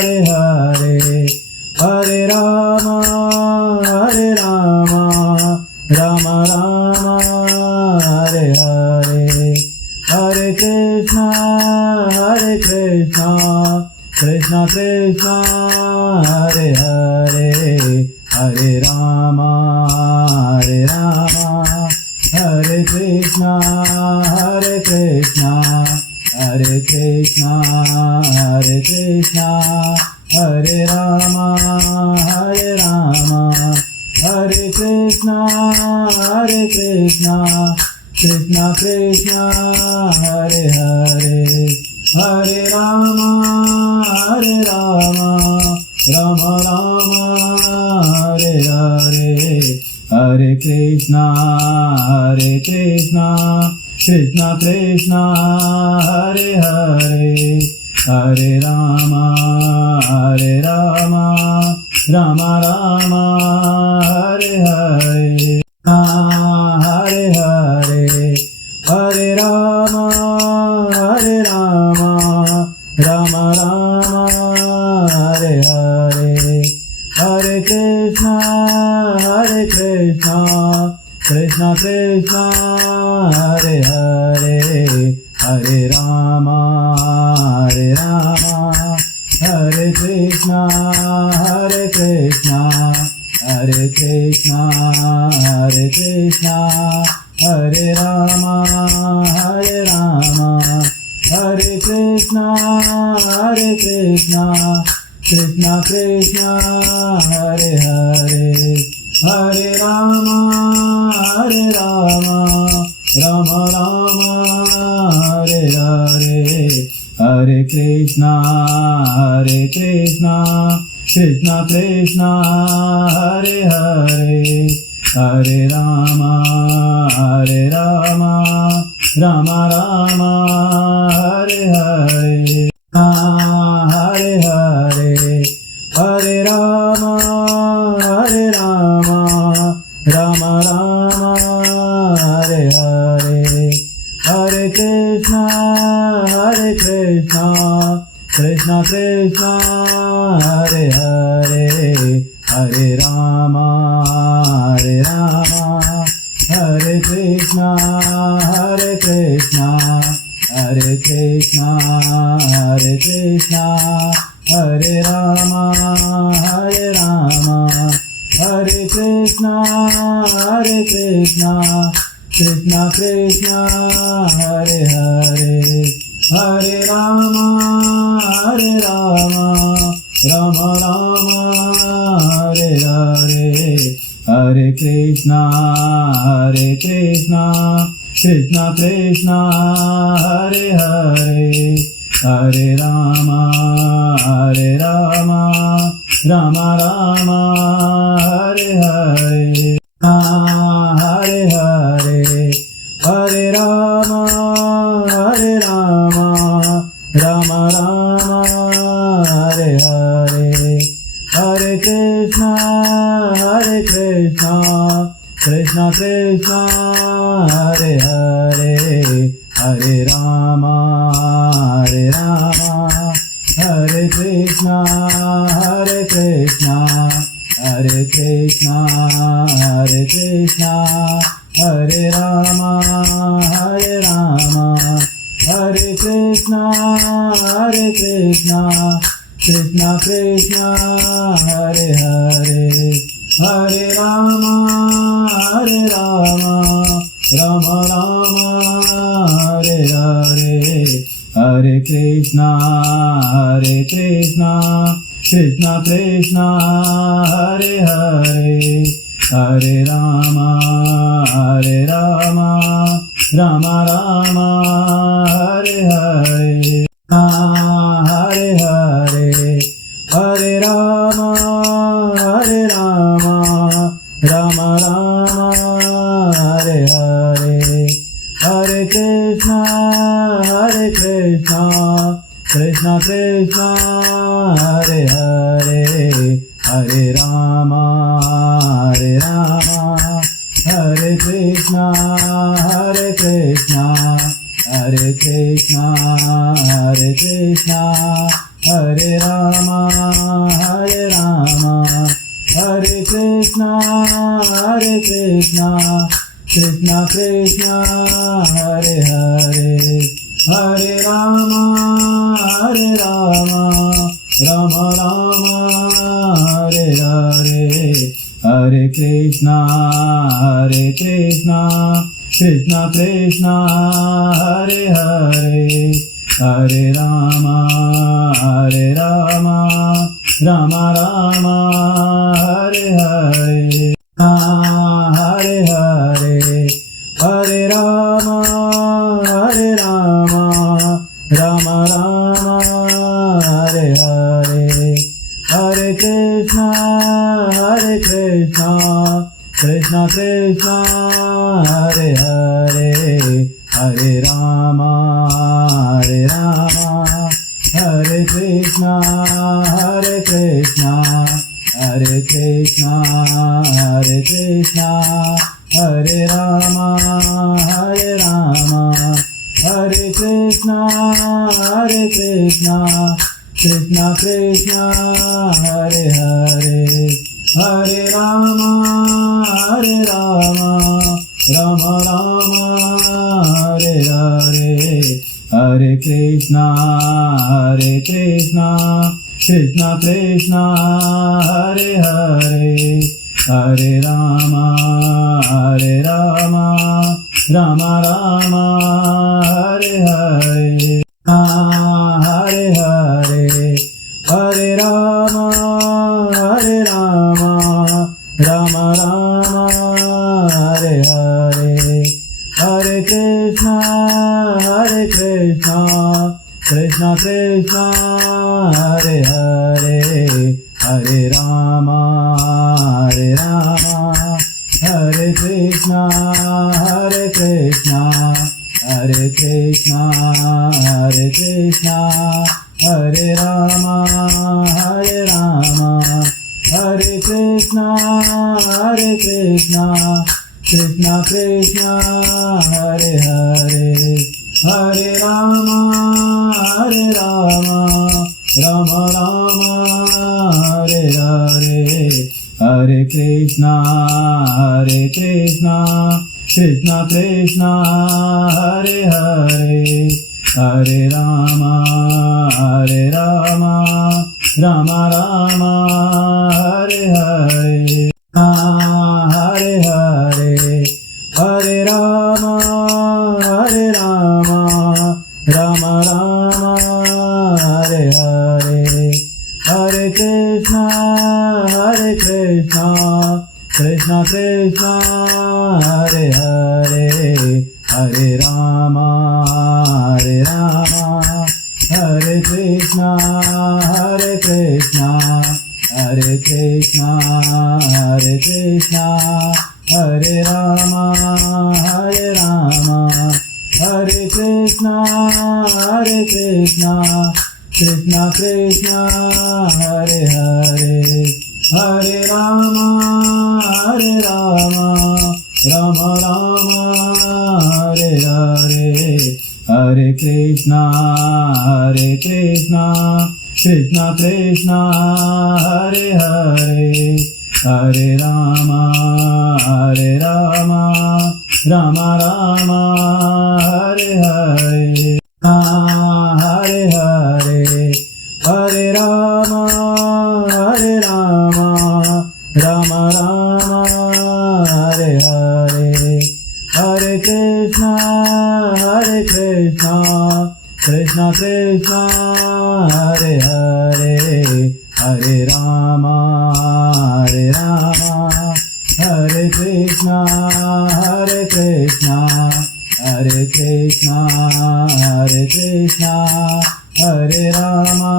Hare Hare Rama Rama Rama Hare Hare Hare Krishna Krishna Krishna Hare Hare Hare Rama Hare Krishna Hare Krishna Hare Rama Hare Krishna Krishna Krishna Hare Hare Hare Rama Rama Rama Hare Hare Hare Krishna Krishna Krishna Hare Hare Hare Rama Rama Rama Hare Hare Hare Hare Hare Rama Rama Rama Hare Hare Hare Krishna Krishna Krishna Hare Hare Hare Rama Hare Krishna Hare Krishna Hare Rama Hare Krishna Krishna Krishna Hare Hare Hare Rama Rama Hare Hare Hare Krishna Krishna Krishna Hare Hare Hare Rama Rama Hare Hare Hare Hare Hare Rama Rama Hare Hare Hare Krishna Krishna Krishna Hare Hare Hare Rama Hare Krishna Hare Krishna Hare Rama Hare Krishna Krishna Krishna Hare Hare Hare Rama Rama Hare Hare Hare Krishna Krishna Krishna Hare Hare Hare Rama Rama Hare Hare Hare Hare Hare Rama Rama Hare Hare Hare Krishna Krishna Krishna Hare Hare Hare Rama Hare Krishna Hare Krishna Hare Rama Hare Krishna Krishna Krishna Hare Hare Hare Rama Rama Hare Hare Hare Krishna Krishna Krishna Hare Hare Hare Rama Rama Hare Hare Hare Hare Hare Rama Rama Hare Hare Hare Krishna Krishna Hare Hare Hare Rama Hare Krishna Hare Krishna Hare Rama Krishna Hare Hare Hare Rama Rama Rama Hare Hare Hare Krishna Krishna Krishna Hare Hare Hare Rama Rama Rama Hare Hare Hare Hare Hare Rama Rama Rama Hare Hare Hare Krishna Krishna Krishna Hare Hare Hare Rama Hare Krishna Hare Krishna Hare Rama Hare Krishna Krishna Krishna Hare Hare Hare Rama Rama Hare Hare Hare Krishna Krishna Krishna Hare Hare Hare Rama Rama Hare Hare Hare Hare Hare Rama Rama Hare Hare Hare Krishna Krishna Krishna Hare Hare Hare Rama Hare Krishna Hare Krishna Hare Krishna Hare Rama Hare Krishna Krishna Krishna Hare Hare Hare Rama Rama Hare Hare Hare Krishna Krishna Krishna Hare Hare Hare Rama Rama Hare Hare Hare Hare Hare Rama Rama Hare Hare Hare Krishna Krishna Krishna Hare Hare Hare Rama Hare Krishna Hare Krishna Hare Rama Hare Krishna Krishna Krishna Hare Hare Hare Rama Rama Hare Hare Hare Krishna Krishna Krishna Hare Hare Hare Rama Rama Hare Hare Hare Hare Hare Rama Rama Hare Hare Hare Krishna Krishna Krishna Hare Hare Hare Rama Hare Krishna Hare Krishna Hare Rama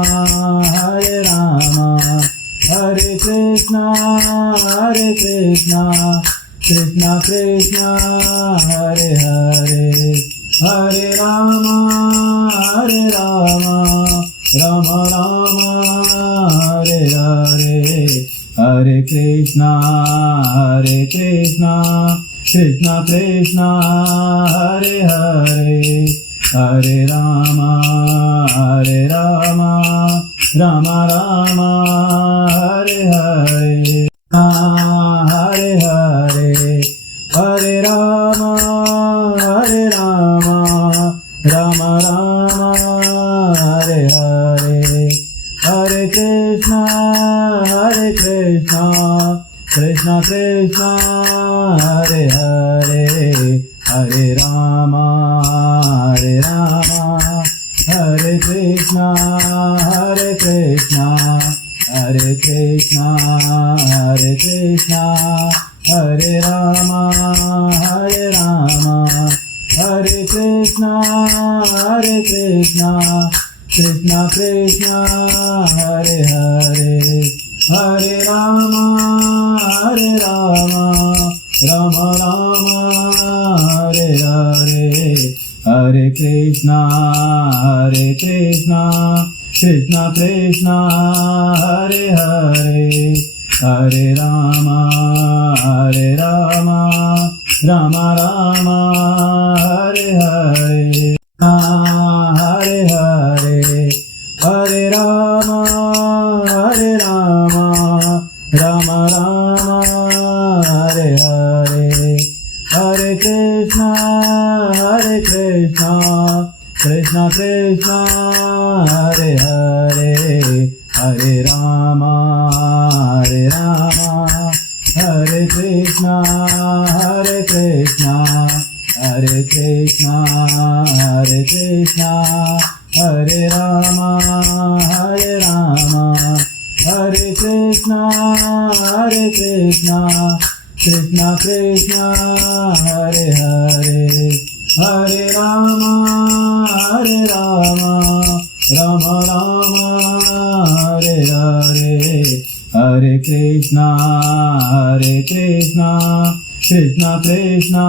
Hare Krishna Krishna Krishna Hare Hare Hare Rama Rama Hare Hare Hare Krishna Krishna Krishna Hare Hare Hare Rama Rama Hare Hare Hare Hare Hare Rama Hare Krishna, Krishna Krishna, Hare Hare, Hare Rama, Hare Krishna, Hare Krishna, Hare Rama, Hare Krishna, Krishna Krishna, Hare Hare, Hare Rama, Rama Rama, Hare Hare, Hare Krishna, Krishna Krishna, Hare Hare, Hare Rama, Rama Rama, Hare Hare, Hare Hare, Hare Rama, Rama Rama, Hare Hare, Hare Krishna, Krishna Krishna, Hare Hare, Hare Rama, Hare Krishna, Hare Krishna, Hare Krishna, Hare Rama, Hare Krishna, Krishna Krishna, Hare Hare, Hare Rama, Rama Rama, Hare Hare, Hare Krishna, Krishna Krishna,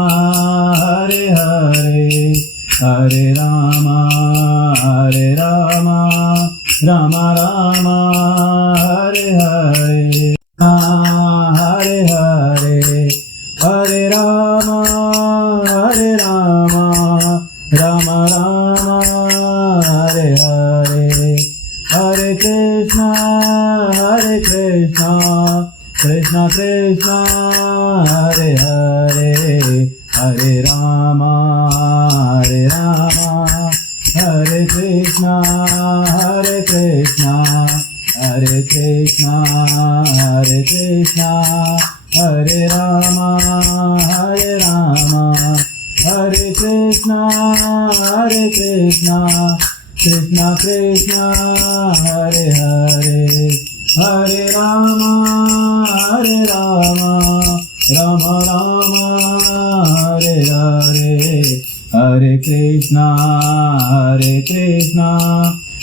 Hare Hare, Hare Rama, Rama Rama, Hare Hare, Hare Hare, Hare Rama, Rama Rama, Hare Hare, Hare Krishna, Krishna Krishna, Hare Hare, Hare Rama, Hare Krishna, Hare Krishna, Hare Rama, Hare Krishna, Krishna Krishna, Hare Hare, Hare Rama, Rama Rama, Hare Hare, Hare Krishna,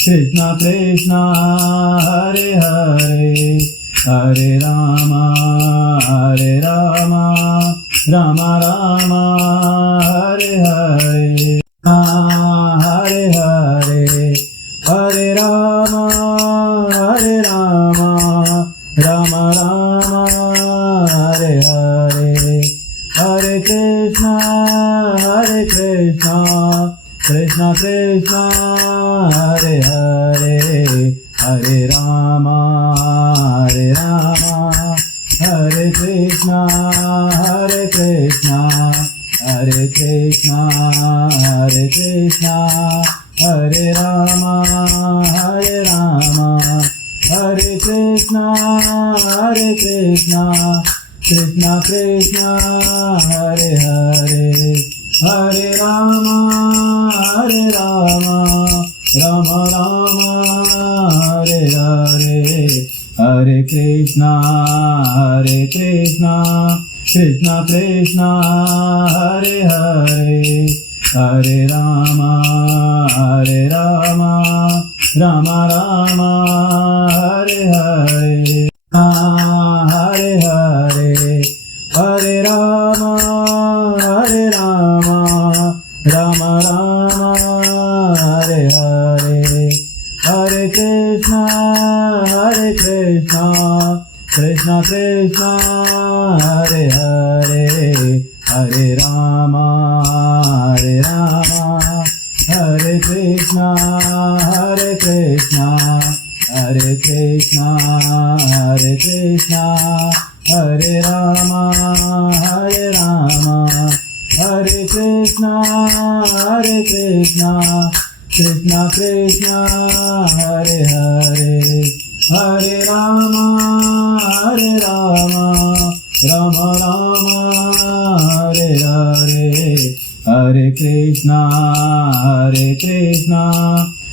Krishna Krishna, Hare Hare, Hare Rama, Rama Rama, Hare Hare, Hare Hare, Hare Rama, Rama Rama, Hare Hare, Hare Krishna, Krishna Krishna, Hare Hare, Hare Rama, Hare Krishna, Hare Krishna, Hare Rama, Hare Krishna, Krishna Krishna, Hare Hare, Hare Rama, Rama Rama, Hare Hare, Hare Krishna, Krishna Krishna, Hare Hare, Hare Rama, Rama Rama, Hare Hare, Hare Hare, Hare Rama, Rama Rama, Hare Hare, Hare Krishna, Krishna Krishna, Hare Hare, Hare Rama, Hare Krishna, Hare Krishna, Hare Rama, Hare Krishna, Krishna Krishna, Hare Hare, Hare Rama, Hare Rama, Rama Rama, Hare Hare, Hare Krishna,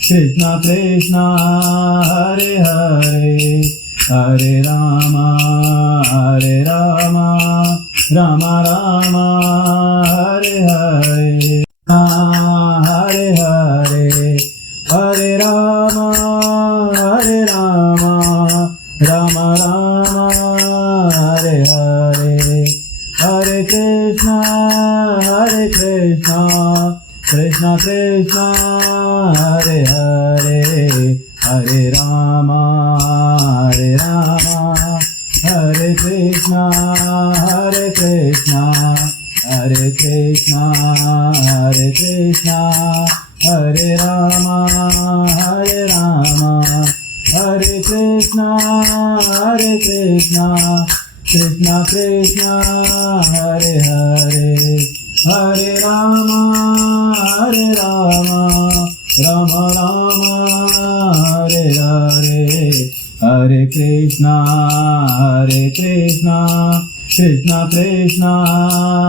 Krishna Krishna, Hare Hare, Hare Rama, Rama Rama, Hare Hare, Hare Hare, Hare Rama, Rama Rama, Hare Hare, Hare Krishna, Krishna Krishna, Hare Hare, Hare Rama, Hare Krishna, Krishna Hare Krishna, Hare Rama, Hare Krishna, Krishna Krishna, Hare Hare, Hare Rama, Rama Rama, Hare Hare, Hare Krishna, Krishna Krishna,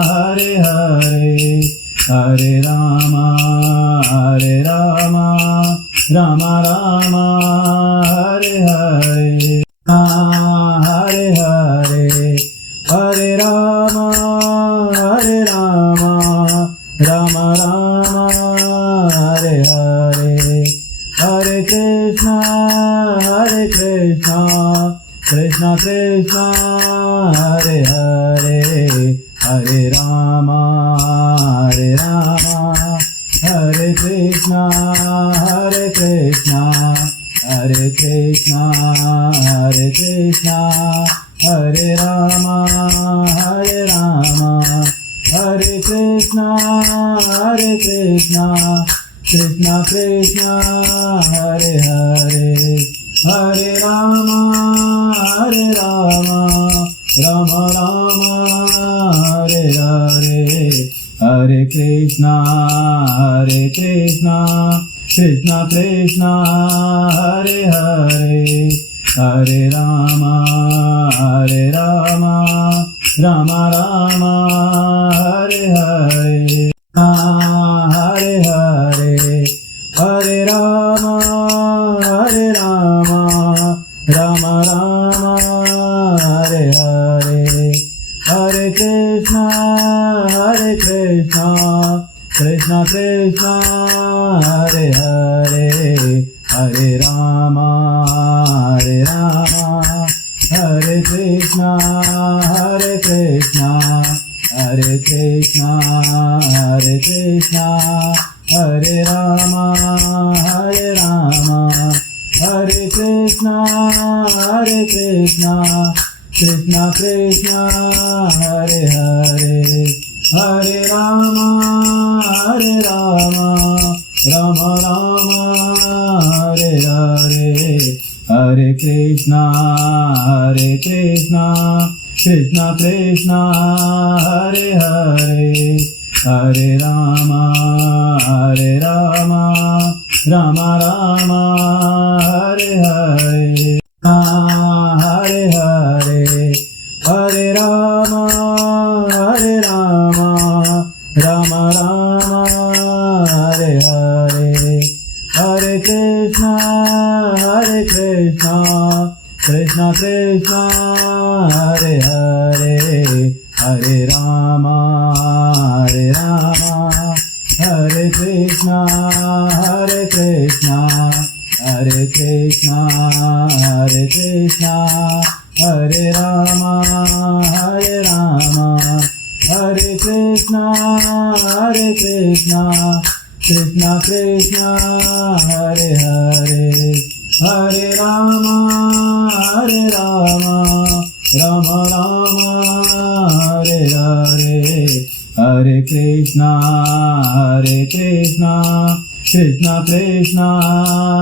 Hare Hare, Hare Rama, Rama Rama, Hare Hare, Hare Hare, Hare Rama, Rama Rama, Hare Hare, Hare Krishna, Krishna Krishna, Hare Hare, Hare Rama, Hare Krishna, Hare Krishna, Hare Rama, Hare Krishna, Krishna Krishna, Hare Hare, Hare Rama, Rama Rama, Hare Hare, Hare Krishna, Krishna Krishna, Hare Hare, Hare Rama, Rama Rama, Hare Hare, Hare Hare, Hare Rama, Rama Rama, Hare Hare, Hare Krishna, Krishna Krishna, Hare Hare, Hare Rama, Hare Krishna, Hare Krishna, Hare Rama, Hare Krishna, Krishna Krishna, Hare Hare, Hare Rama, Rama Rama, Hare Hare, Hare Krishna, Krishna Krishna, Hare Hare, Hare Rama, Rama Rama, Hare Hare, Hare Hare, Hare Rama, Rama Rama, Hare Hare, Hare Krishna, Krishna Krishna, Hare Hare, Hare Rama, Hare Krishna, Hare Krishna, Hare Krishna, Hare Rama, Hare Krishna, Krishna Krishna, Hare Hare, Hare Rama, Rama Rama, Hare Hare, Hare Krishna, Krishna Krishna,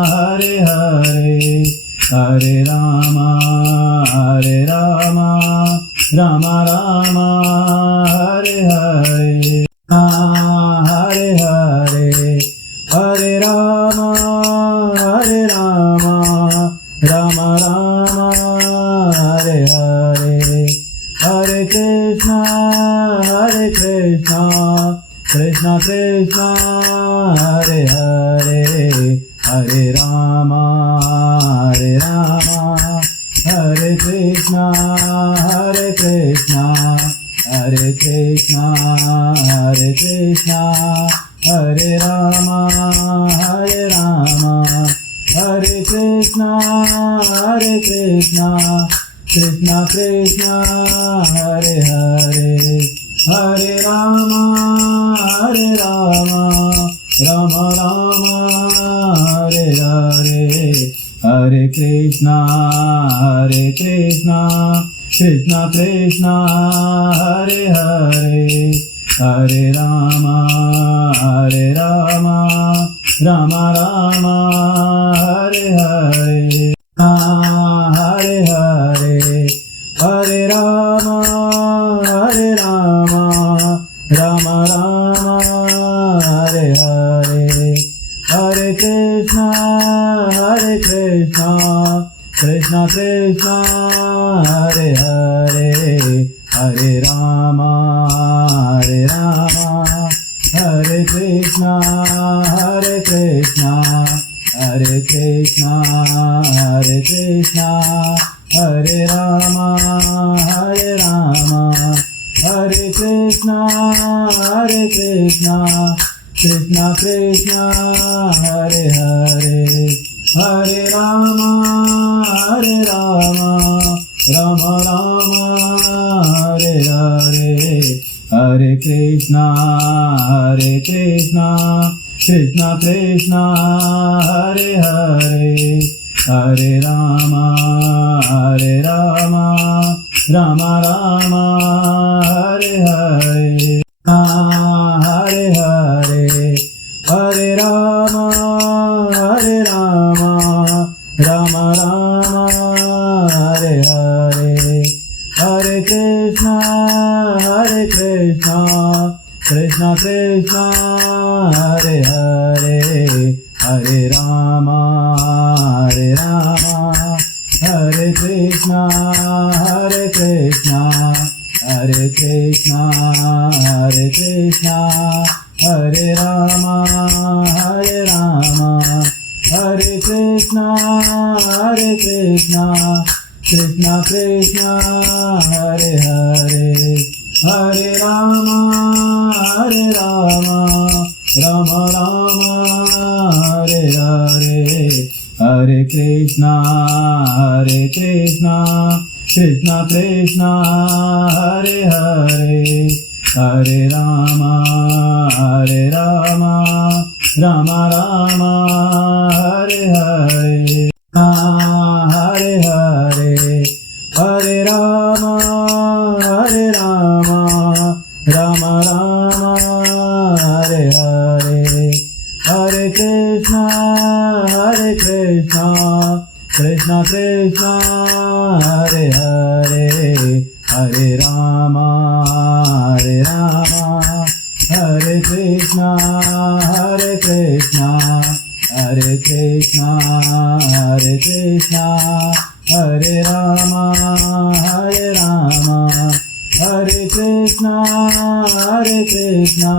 Hare Hare, Hare Rama, Rama Rama, Hare Hare, Hare Hare, Hare Rama, Rama Rama Hare Hare Hare Krishna Krishna Krishna Hare Hare Hare Rama Hare Krishna Hare Krishna Hare Rama Hare Krishna Krishna Krishna Hare Hare Hare Rama Rama Rama Hare Hare Hare Krishna Krishna Krishna Hare Hare Hare Rama Rama Rama Hare Hare Hare Hare Hare Rama Rama Rama Hare Hare Hare Krishna Krishna Krishna Hare Hare Hare Rama Hare Krishna Hare Krishna Hare Rama Hare Krishna Krishna Krishna Hare Hare Hare Rama Rama Rama Hare Hare Hare Krishna Krishna Krishna Hare Hare Hare Rama Rama Rama Hare Hare Hare Hare Hare Rama Rama Rama Hare Hare Hare Krishna Krishna Krishna Hare Hare Hare Rama Hare Krishna Hare Krishna Hare Rama Hare Krishna Krishna Krishna Hare Hare Hare Rama Rama Rama Hare Hare Hare Krishna Krishna Krishna Hare Hare Hare Rama Rama Rama Hare Hare Hare Hare Hare Rama Rama Rama Hare Hare Hare Krishna Krishna Krishna Hare Hare Hare Rama Hare Krishna Hare Krishna Hare Rama Hare Krishna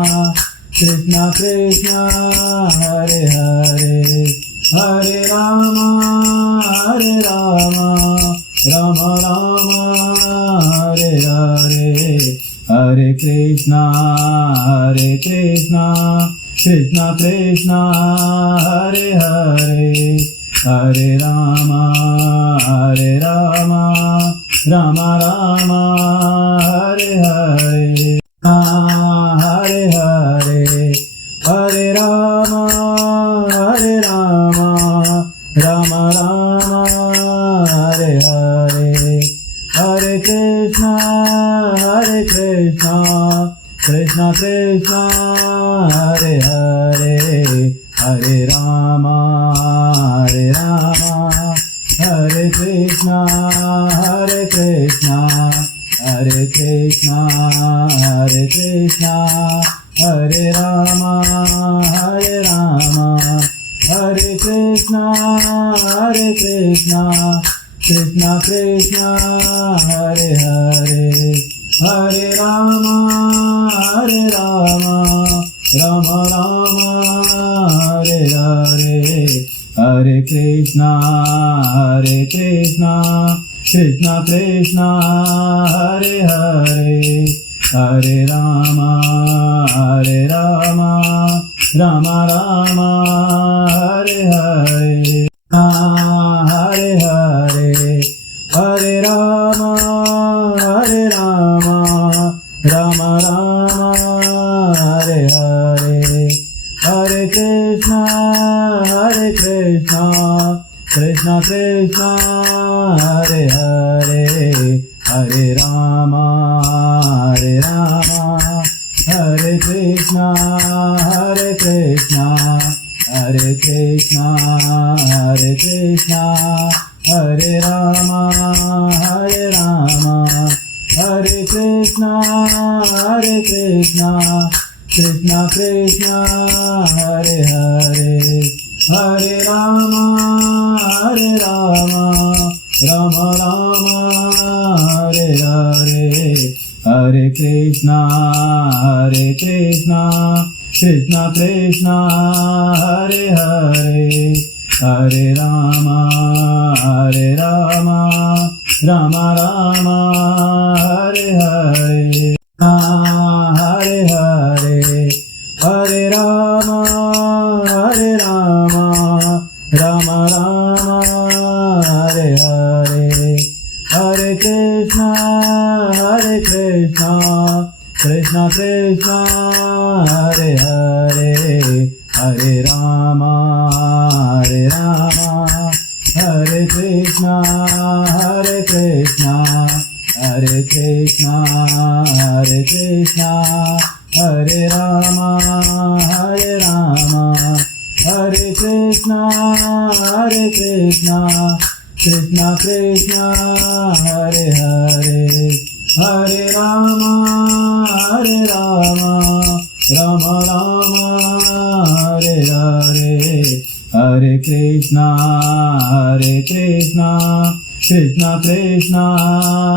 Krishna Krishna Hare Hare Hare Rama Rama Rama Hare Hare Hare Krishna Krishna Krishna Hare Hare Hare Rama Rama Rama Hare Hare Hare Hare Hare Rama Rama Rama Hare Hare Hare Krishna Krishna Krishna Hare Hare Hare Rama Hare Krishna Hare Krishna Hare Rama Hare Krishna, Hare Krishna, Krishna Krishna, Hare Hare, Hare Rama, Hare Rama, Rama Rama, Hare Hare, Hare Krishna, Krishna Krishna, Hare Hare, Hare Rama, Rama Rama, Hare Hare, Hare Hare, Hare Rama, Rama Rama, Hare Hare, Hare Krishna, Krishna Krishna, Hare Hare, Hare Rama, Hare Krishna, Hare Krishna, Hare Rama, Hare Krishna, Krishna Krishna, Hare Hare, Hare Rama, Rama Rama, Hare Hare, Hare Krishna, Krishna Krishna, Hare Hare, Hare Rama, Rama Rama, Hare Hare, Hare Hare, Hare Rama, Rama Rama, Hare Hare, Hare Krishna, Krishna Krishna, Hare Hare, Hare Rama, Hare Krishna, Hare Krishna, Hare Krishna, Hare Rama, Hare Krishna, Krishna Krishna, Hare Hare, Hare Rama, Rama Rama, Hare Hare, Hare Krishna, Krishna Krishna,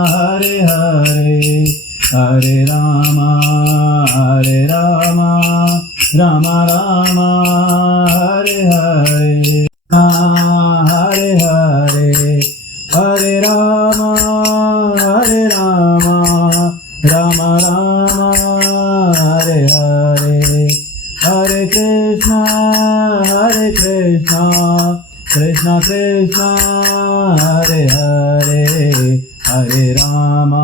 Hare Hare, Hare Rama, Rama Rama, Hare Hare, Hare Hare, Hare Rama, Rama Rama, Hare Hare, Hare Krishna, Krishna Krishna, Hare Hare, Hare Rama,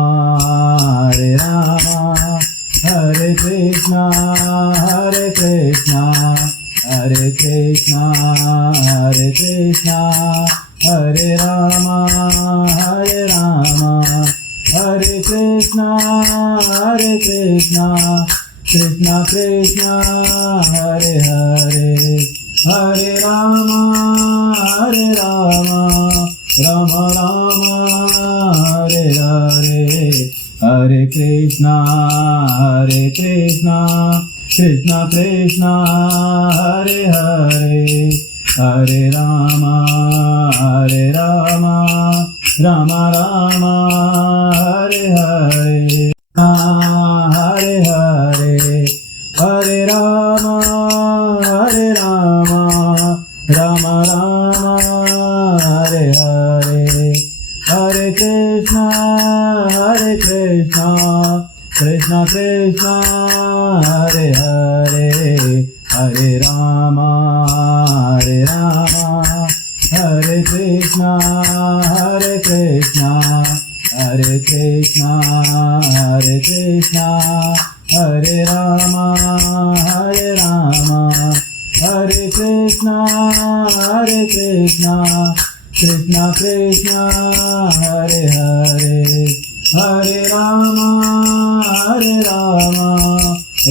Hare Krishna, Hare Krishna, Hare Rama, Hare Krishna, Krishna Krishna, Hare Hare, Hare Rama, Rama Rama, Hare Hare, Hare Krishna, Krishna Krishna, Hare Hare, Hare Rama, Rama Rama, Hare Hare, Hare Hare, Hare Rama, Rama Rama, Hare Hare, Hare Krishna, Krishna Krishna, Hare Hare, Hare Rama, Hare Krishna, Hare Krishna, Hare Rama, Hare Krishna, Krishna Krishna, Hare Hare, Hare Rama,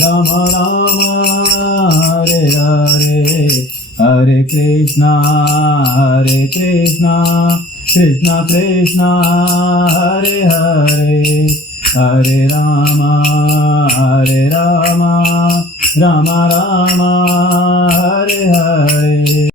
Rama Rama, Hare Hare, Hare Krishna, Krishna Krishna, Hare Hare, Hare Rama, Rama Rama, Hare Hare.